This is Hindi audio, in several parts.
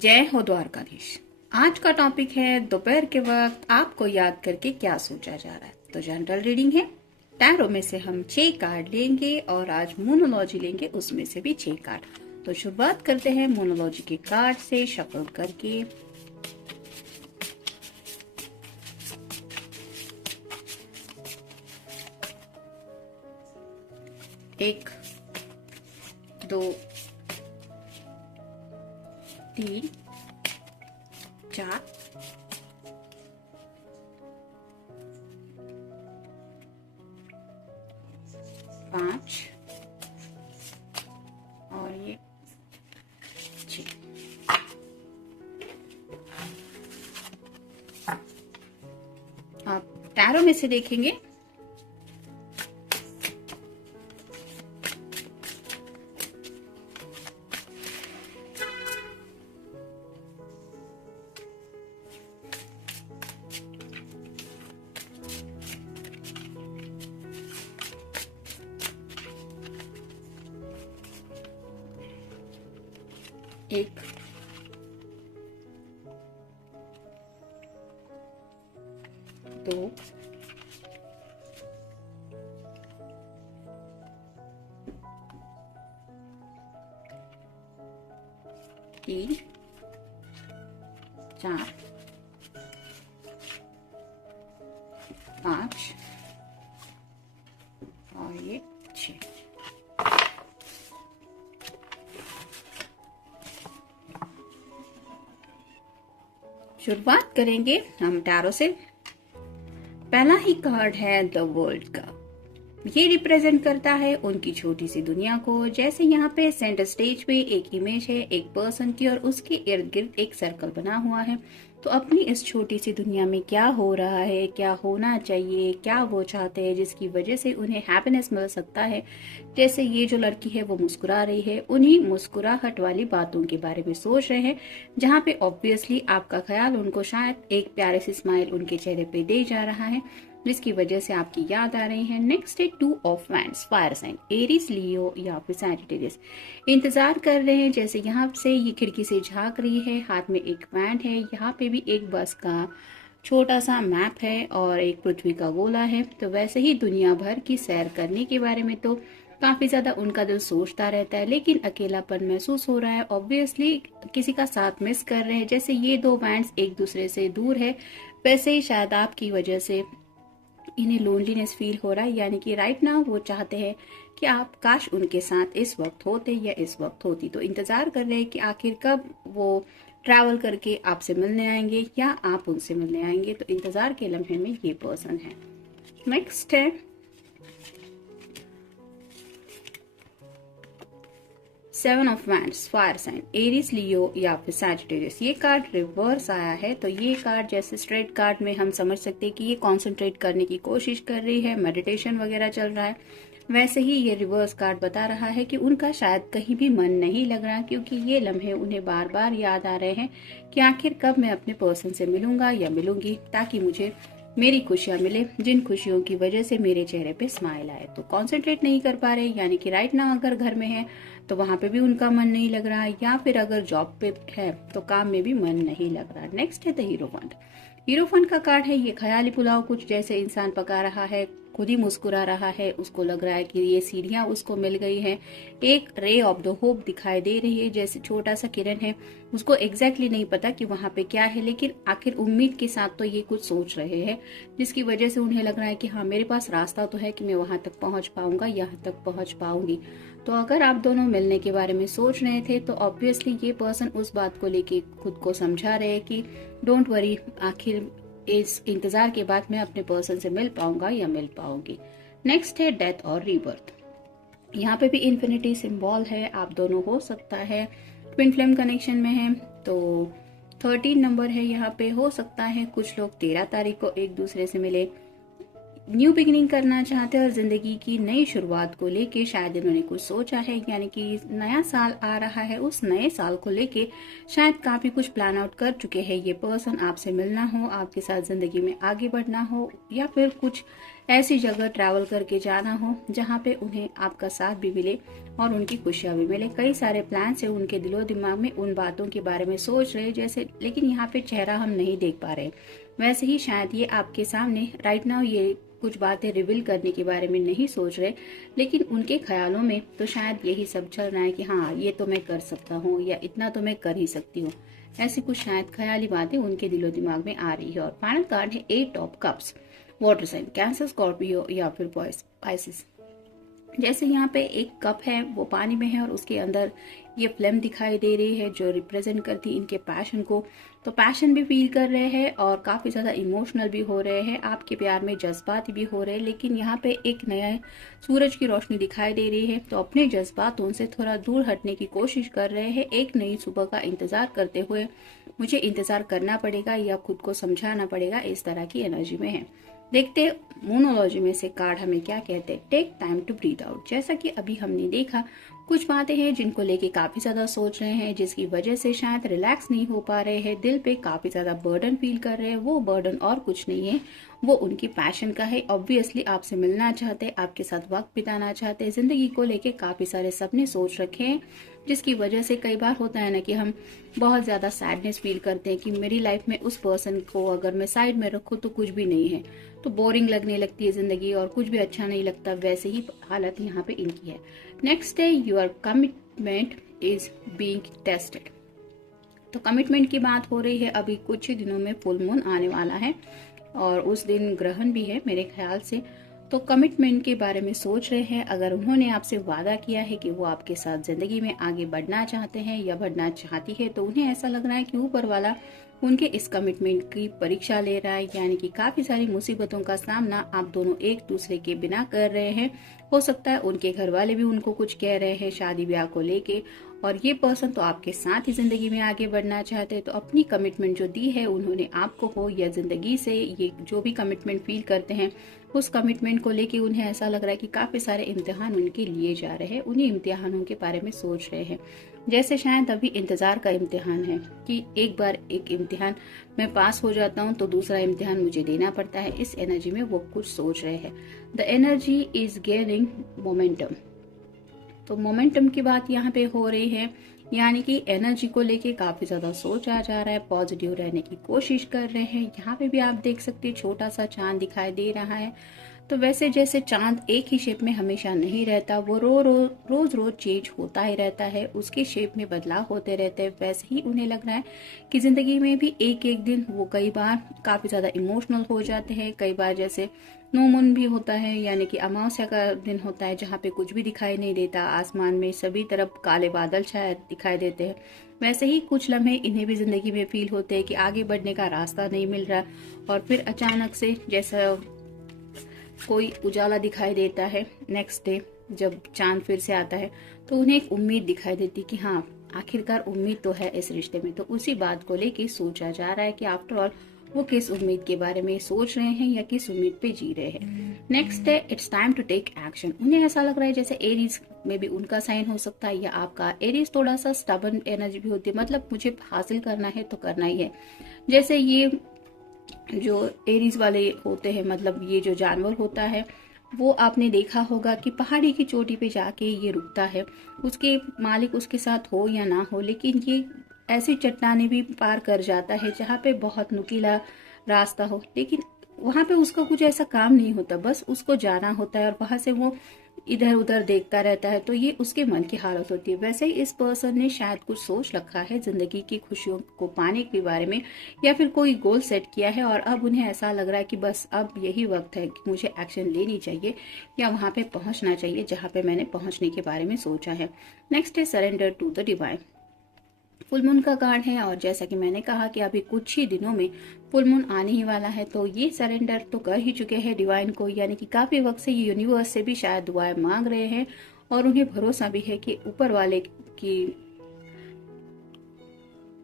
जय हो द्वारकाधीश। आज का टॉपिक है दोपहर के वक्त आपको याद करके क्या सोचा जा रहा है। तो जनरल रीडिंग है। टैरो में से हम 6 कार्ड लेंगे और आज मोनोलॉजी लेंगे, उसमें से भी 6 कार्ड। तो शुरुआत करते हैं मोनोलॉजी के कार्ड से शफल करके। एक, दो, तीन, चार, पांच और ये 6। आप टैरो में से देखेंगे एक, दो, तीन, चार, पांच और ये 6। शुरुआत करेंगे हम टैरो से। पहला ही कार्ड है द वर्ल्ड का। ये रिप्रेजेंट करता है उनकी छोटी सी दुनिया को। जैसे यहाँ पे सेंटर स्टेज पे एक इमेज है एक पर्सन की और उसके इर्द गिर्द एक सर्कल बना हुआ है। तो अपनी इस छोटी सी दुनिया में क्या हो रहा है, क्या होना चाहिए, क्या वो चाहते हैं जिसकी वजह से उन्हें हैप्पीनेस मिल सकता है। जैसे ये जो लड़की है वो मुस्कुरा रही है, उन्हीं मुस्कुराहट वाली बातों के बारे में सोच रहे हैं, जहाँ पे ऑब्वियसली आपका ख्याल उनको शायद एक प्यारे सी स्माइल उनके चेहरे पे दे जा रहा है, जिसकी वजह से आपकी याद आ रही है। नेक्स्ट है 2 of wands, fire sign, Aries, Leo या फिर सैजिटेरियस। इंतजार कर रहे हैं। जैसे यहाँ से ये खिड़की से झांक रही है, हाथ में एक वैंड है, यहाँ पे भी एक बस का छोटा सा मैप है और एक पृथ्वी का गोला है। तो वैसे ही दुनिया भर की सैर करने के बारे में तो काफी ज्यादा उनका दिल सोचता रहता है, लेकिन अकेलापन महसूस हो रहा है। ऑब्वियसली किसी का साथ मिस कर रहे हैं। जैसे ये 2 बैंड्स एक दूसरे से दूर है, वैसे ही शायद आपकी वजह से इन्हें लोनलीनेस फील हो रहा है। यानी कि राइट नाउ वो चाहते हैं कि आप काश उनके साथ इस वक्त होते या इस वक्त होती। तो इंतजार कर रहे हैं कि आखिर कब वो ट्रैवल करके आपसे मिलने आएंगे या आप उनसे मिलने आएंगे। तो इंतजार के लम्हे में ये पर्सन है। नेक्स्ट है 7 of wands, fire sign, Aries, Leo या फिर सैजिटेरियस। ये कार्ड रिवर्स आया है। तो ये कार्ड जैसे स्ट्रेट कार्ड में हम समझ सकते हैं कि ये कॉन्सेंट्रेट करने की कोशिश कर रही है, मेडिटेशन वगैरह चल रहा है। वैसे ही ये रिवर्स कार्ड बता रहा है कि उनका शायद कहीं भी मन नहीं लग रहा, क्योंकि ये लम्हे उन्हें बार बार याद आ रहे हैं कि आखिर कब मैं अपने पर्सन से मिलूंगा या मिलूंगी, ताकि मुझे मेरी खुशियां मिले, जिन खुशियों की वजह से मेरे चेहरे पे स्माइल आए। तो कॉन्सेंट्रेट नहीं कर पा रहे, यानी कि राइट नाउ अगर घर में है तो वहां पे भी उनका मन नहीं लग रहा है, या फिर अगर जॉब पे है तो काम में भी मन नहीं लग रहा। नेक्स्ट है द हीरोफंट। हीरोफंट का कार्ड है ये ख्याली पुलाव, कुछ जैसे इंसान पका रहा है, खुद ही मुस्कुरा रहा है, उसको लग रहा है कि ये सीढ़ियां उसको मिल गई है। एक रे ऑफ द होप दिखाई दे रही है, जैसे छोटा सा किरण है, उसको एग्जैक्टली नहीं पता कि वहां पे क्या है, लेकिन आखिर उम्मीद के साथ तो ये कुछ सोच रहे हैं, जिसकी वजह से उन्हें लग रहा है कि हाँ मेरे पास रास्ता तो है कि मैं वहां तक पहुंच पाऊंगा, यहाँ तक पहुंच पाऊंगी। तो अगर आप दोनों मिलने के बारे में सोच रहे थे तो ऑब्वियसली ये पर्सन उस बात को लेके खुद को समझा रहे हैं कि डोंट वरी, आखिर इस इंतजार के बाद मैं अपने पर्सन से मिल पाऊंगा या मिल पाऊंगी। नेक्स्ट है डेथ और रीबर्थ। यहाँ पे भी इन्फिनिटी सिंबल है, आप दोनों हो सकता है ट्विन फ्लेम कनेक्शन में है। तो 13 नंबर है, यहाँ पे हो सकता है कुछ लोग 13 तारीख को एक दूसरे से मिले, न्यू बिगिनिंग करना चाहते हैं और जिंदगी की नई शुरुआत को लेके शायद इन्होंने कुछ सोचा है। यानी कि नया साल आ रहा है, उस नए साल को लेके शायद काफी कुछ प्लान आउट कर चुके हैं ये पर्सन। आपसे मिलना हो, आपके साथ जिंदगी में आगे बढ़ना हो, या फिर कुछ ऐसी जगह ट्रैवल करके जाना हो जहाँ पे उन्हें आपका साथ भी मिले और उनकी खुशियां भी मिले। कई सारे प्लान से उनके दिलो दिमाग में उन बातों के बारे में सोच रहे जैसे, लेकिन यहाँ पे चेहरा हम नहीं देख पा रहे। वैसे ही शायद ये आपके सामने राइट नाउ ये कुछ बातें रिवील करने के बारे में नहीं सोच रहे, लेकिन उनके ख्यालों में तो शायद यही सब चल रहा है कि हाँ ये तो मैं कर सकता हूँ या इतना तो मैं कर ही सकती हूँ। ऐसी कुछ शायद ख्याली बातें उनके दिलो दिमाग में आ रही है। और फाइनल कार्ड है 8 of cups, water sign, cancer, Scorpio या फिर पाइसिस। जैसे यहाँ पे एक कप है वो पानी में है और उसके अंदर ये फ्लेम दिखाई दे रही है जो रिप्रेजेंट करती है इनके पैशन को। तो पैशन भी फील कर रहे हैं और काफी ज्यादा इमोशनल भी हो रहे हैं, आपके प्यार में जज्बाती भी हो रहे हैं। लेकिन यहाँ पे एक नया सूरज की रोशनी दिखाई दे रही है, तो अपने जज्बातों से थोड़ा दूर हटने की कोशिश कर रहे हैं। एक नई सुबह का इंतजार करते हुए मुझे इंतजार करना पड़ेगा या खुद को समझाना पड़ेगा, इस तरह की एनर्जी में है। देखते मोनोलॉजी में से कार्ड हमें क्या कहते हैं। Take time to breathe out. जैसा कि अभी हमने देखा, कुछ बातें हैं जिनको लेके काफी ज्यादा सोच रहे हैं, जिसकी वजह से शायद रिलैक्स नहीं हो पा रहे हैं, दिल पे काफी ज्यादा बर्डन फील कर रहे हैं। वो बर्डन और कुछ नहीं है, वो उनकी पैशन का है। ऑब्वियसली आपसे मिलना चाहते हैं, आपके साथ वक्त बिताना चाहते हैं, जिंदगी को लेके काफी सारे सपने सोच रखे हैं, जिसकी वजह से कई बार होता है ना कि हम बहुत ज्यादा सैडनेस फील करते हैं कि मेरी लाइफ में उस पर्सन को अगर मैं साइड में रखूं तो कुछ भी नहीं है, तो बोरिंग लगने लगती है जिंदगी और कुछ भी अच्छा नहीं लगता। वैसे ही हालत यहाँ पे इनकी है। नेक्स्ट है your commitment is being tested. तो कमिटमेंट की बात हो रही है। अभी कुछ ही दिनों में फुल मून आने वाला है और उस दिन ग्रहण भी है मेरे ख्याल से। तो कमिटमेंट के बारे में सोच रहे हैं। अगर उन्होंने आपसे वादा किया है कि वो आपके साथ जिंदगी में आगे बढ़ना चाहते हैं या बढ़ना चाहती है, तो उन्हें ऐसा लग रहा है कि ऊपर वाला उनके इस कमिटमेंट की परीक्षा ले रहा है। यानी कि काफी सारी मुसीबतों का सामना आप दोनों एक दूसरे के बिना कर रहे हैं। हो सकता है उनके घर वाले भी उनको कुछ कह रहे हैं शादी ब्याह को लेके, और ये पर्सन तो आपके साथ ही जिंदगी में आगे बढ़ना चाहते हैं। तो अपनी कमिटमेंट जो दी है उन्होंने आपको हो या जिंदगी से, ये जो भी कमिटमेंट फील करते हैं उस कमिटमेंट को लेके उन्हें ऐसा लग रहा है कि काफी सारे इम्तिहान उनके लिए जा रहे हैं। उन्हीं इम्तिहानों के बारे में सोच रहे हैं, जैसे शायद अभी इंतजार का इम्तिहान है कि एक बार एक इम्तिहान मैं पास हो जाता हूँ तो दूसरा इम्तिहान मुझे देना पड़ता है। इस एनर्जी में वो कुछ सोच रहे हैं। The energy is gaining momentum. तो मोमेंटम की बात यहाँ पे हो रही है, यानी कि एनर्जी को लेके काफी ज्यादा सोचा जा रहा है, पॉजिटिव रहने की कोशिश कर रहे हैं। यहाँ पे भी आप देख सकते हैं छोटा सा चांद दिखाई दे रहा है। तो वैसे जैसे चांद एक ही शेप में हमेशा नहीं रहता, वो रोज रोज चेंज होता ही रहता है, उसके शेप में बदलाव होते रहते हैं, वैसे ही उन्हें लग रहा है कि जिंदगी में भी एक एक दिन वो कई बार काफी ज्यादा इमोशनल हो जाते हैं। कई बार जैसे नो मून भी होता है, यानी कि अमावस्या का दिन होता है जहाँ पे कुछ भी दिखाई नहीं देता, आसमान में सभी तरफ काले बादल शायद दिखाई देते हैं। वैसे ही कुछ लम्हे इन्हें भी जिंदगी में फील होते हैं कि आगे बढ़ने का रास्ता नहीं मिल रहा, और फिर अचानक से जैसा कोई उजाला दिखाई देता है नेक्स्ट डे जब चांद फिर से आता है, तो उन्हें एक उम्मीद दिखाई देती कि हाँ आखिरकार उम्मीद तो है इस रिश्ते में। तो उसी बात को लेके सोचा जा रहा है कि आफ्टर ऑल वो किस उम्मीद के बारे में सोच रहे हैं या किस उम्मीद पे जी रहे हैं। नेक्स्ट है it's time to take action. उन्हें ऐसा लग रहा है जैसे एरीज में भी उनका साइन हो सकता है या आपका। एरीज थोड़ा सा स्टबर्न एनर्जी भी होती है, मतलब मुझे हासिल करना है तो करना ही है। जैसे ये जो एरीज वाले होते हैं, मतलब ये जो जानवर होता है, वो आपने देखा होगा कि पहाड़ी की चोटी पे जाके ये रुकता है, उसके मालिक उसके साथ हो या ना हो, लेकिन ये ऐसी चट्टाने भी पार कर जाता है जहाँ पे बहुत नुकीला रास्ता हो, लेकिन वहां पे उसका कुछ ऐसा काम नहीं होता, बस उसको जाना होता है और वहां से वो इधर उधर देखता रहता है। तो ये उसके मन की हालत होती है। वैसे ही इस पर्सन ने शायद कुछ सोच रखा है जिंदगी की खुशियों को पाने के बारे में, या फिर कोई गोल सेट किया है और अब उन्हें ऐसा लग रहा है कि बस अब यही वक्त है कि मुझे एक्शन लेनी चाहिए या वहां पे पहुंचना चाहिए जहां पे मैंने पहुंचने के बारे में सोचा है। नेक्स्ट है surrender to the divine. Full moon का कार्ड है और जैसा कि मैंने कहा कि अभी कुछ ही दिनों में फुल मून आने ही वाला है, तो ये सरेंडर तो कर ही चुके हैं डिवाइन को, यानी कि काफी वक्त से ये यूनिवर्स से भी शायद दुआएं मांग रहे हैं और उन्हें भरोसा भी है कि ऊपर वाले की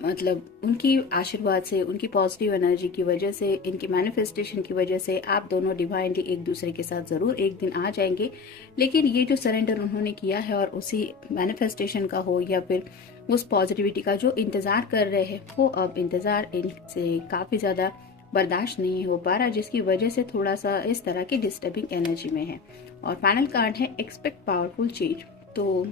मतलब उनकी आशीर्वाद से, उनकी पॉजिटिव एनर्जी की वजह से, इनकी मैनिफेस्टेशन की वजह से आप दोनों डिवाइनली एक दूसरे के साथ जरूर एक दिन आ जाएंगे। लेकिन ये जो सरेंडर उन्होंने किया है और उसी मैनिफेस्टेशन का हो या फिर उस पॉजिटिविटी का जो इंतजार कर रहे हैं, वो अब इंतजार इनसे काफी ज्यादा बर्दाश्त नहीं हो पा रहा, जिसकी वजह से थोड़ा सा इस तरह की डिस्टर्बिंग एनर्जी में है। और फाइनल कार्ड है एक्सपेक्ट पावरफुल चेंज। तो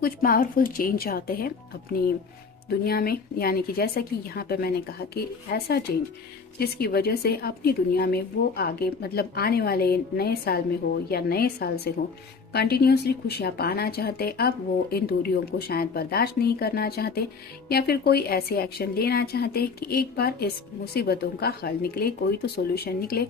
कुछ पावरफुल चेंज आते हैं अपनी दुनिया में, यानी कि जैसा कि यहाँ पे मैंने कहा कि ऐसा चेंज जिसकी वजह से अपनी दुनिया में वो आगे मतलब आने वाले नए साल में हो या नए साल से हो कंटिन्यूसली खुशियाँ पाना चाहते, अब वो इन दूरियों को शायद बर्दाश्त नहीं करना चाहते, या फिर कोई ऐसे एक्शन लेना चाहते कि एक बार इस मुसीबतों का हल निकले, कोई तो सोल्यूशन निकले,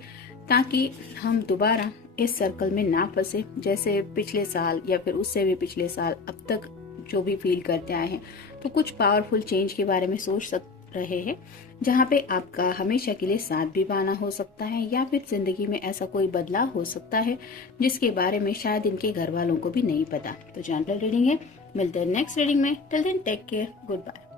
ताकि हम दोबारा इस सर्कल में ना फंसे जैसे पिछले साल या फिर उससे भी पिछले साल अब तक जो भी फील करते आए हैं। तो कुछ पावरफुल चेंज के बारे में सोच रहे हैं, जहाँ पे आपका हमेशा के लिए साथ भी पाना हो सकता है, या फिर जिंदगी में ऐसा कोई बदलाव हो सकता है जिसके बारे में शायद इनके घर वालों को भी नहीं पता। तो जनरल रीडिंग है, मिलते हैं नेक्स्ट रीडिंग में। Till then take care, good bye.